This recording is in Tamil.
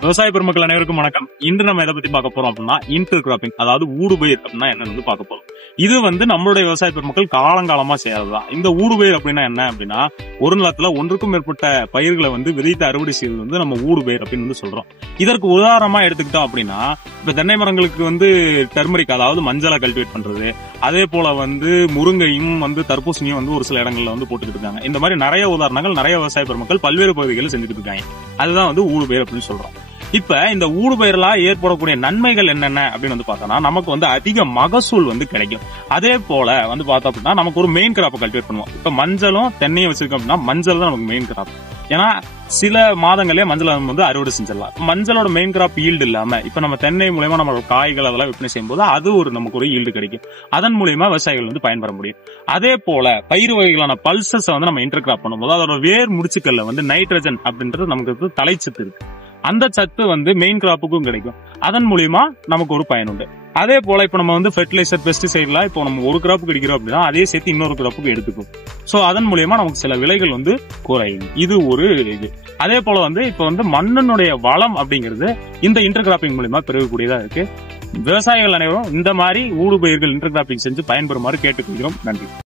விவசாய பெருமக்கள் அனைவருக்கும் வணக்கம். இன்று நம்ம எதை பத்தி பார்க்க போறோம் அப்படின்னா இன்டர் கிராப்பிங், அதாவது ஊடுபயிர் அப்படின்னா என்னன்னு பார்க்க போறோம். இது நம்மளுடைய விவசாய பெருமக்கள் காலங்காலமா செய்யறதுதான். இந்த ஊடுபயிர் அப்படின்னா என்ன அப்படின்னா, ஒரு நிலத்துல ஒன்றுக்கும் மேற்பட்ட பயிர்களை விதைத்து அறுவடை செய்வது நம்ம ஊடுபயிர் அப்படின்னு சொல்றோம். இதற்கு உதாரணமா எடுத்துக்கிட்டோம் அப்படின்னா, இப்ப தென்னை மரங்களுக்கு டர்மரிக், அதாவது மஞ்சளை கல்டிவேட் பண்றது, அதே போல முருங்கையும் தர்பூசணியும் ஒரு சில இடங்கள்ல போட்டுக்கிட்டு இருக்காங்க. இந்த மாதிரி நிறைய உதாரணங்கள் நிறைய விவசாய பெருமக்கள் பல்வேறு பகுதிகளில் செஞ்சுக்கிட்டு இருக்காங்க. அதுதான் ஊடுபயிர் அப்படின்னு சொல்றோம். இப்ப இந்த ஊடுபயிரெல்லாம் ஏற்படக்கூடிய நன்மைகள் என்னென்ன அப்படின்னு பார்த்தோம்னா, நமக்கு அதிக மகசூல் கிடைக்கும். அதே போல பார்த்தோம் அப்படின்னா, நமக்கு ஒரு மெயின் கிராப் கல்டிவேட் பண்ணுவோம். இப்ப மஞ்சளும் தென்னையும் வச்சிருக்கோம் அப்படின்னா, மஞ்சள் தான் நமக்கு மெயின் கிராப். ஏன்னா சில மாதங்களே மஞ்சள் அறுவடை செஞ்சிடலாம். மஞ்சளோட மெயின் கிராப் ஈல்டு இல்லாம இப்ப நம்ம தென்னை மூலமா நம்ம காய்கள் அதெல்லாம் விற்பனை செய்யும் போது அது நமக்கு ஒரு ஈல்டு கிடைக்கும். அதன் மூலியமா விவசாயிகள் பயன்பெற முடியும். அதே போல பயிர் வகைகளான பல்சஸ் நம்ம இன்டர் கிராப் பண்ணும்போது அதோட வேர் முடிச்சுக்கல்ல நைட்ரஜன் அப்படின்றது நமக்கு தலைச்சத்து இருக்கு. அந்த சத்து மெயின் கிராப்புக்கும் கிடைக்கும். அதன் மூலியமா நமக்கு ஒரு பயன் உண்டு. அதே போல இப்ப நம்ம ஃபெர்டிலைசர், பெஸ்டிசைட்லாம் இப்போ நம்ம ஒரு கிராப்புக்கு அடிக்கிறோம் அப்படின்னா அதே சேர்த்து இன்னொரு கிராப்புக்கு எடுத்துக்கும். சோ அதன் மூலியமா நமக்கு சில விலைகள் குறையும். இது ஒரு இது. அதே போல இப்ப மண்ணினுடைய வளம் அப்படிங்கிறது இந்த இன்டர் கிராப்பிங் மூலியமா பெருகக்கூடியதா இருக்கு. விவசாயிகள் அனைவரும் இந்த மாதிரி ஊடுபயிர்கள் இன்டர் கிராப்பிங் செஞ்சு பயன்பெறுமாறு கேட்டுக்கொள்கிறோம். நன்றி.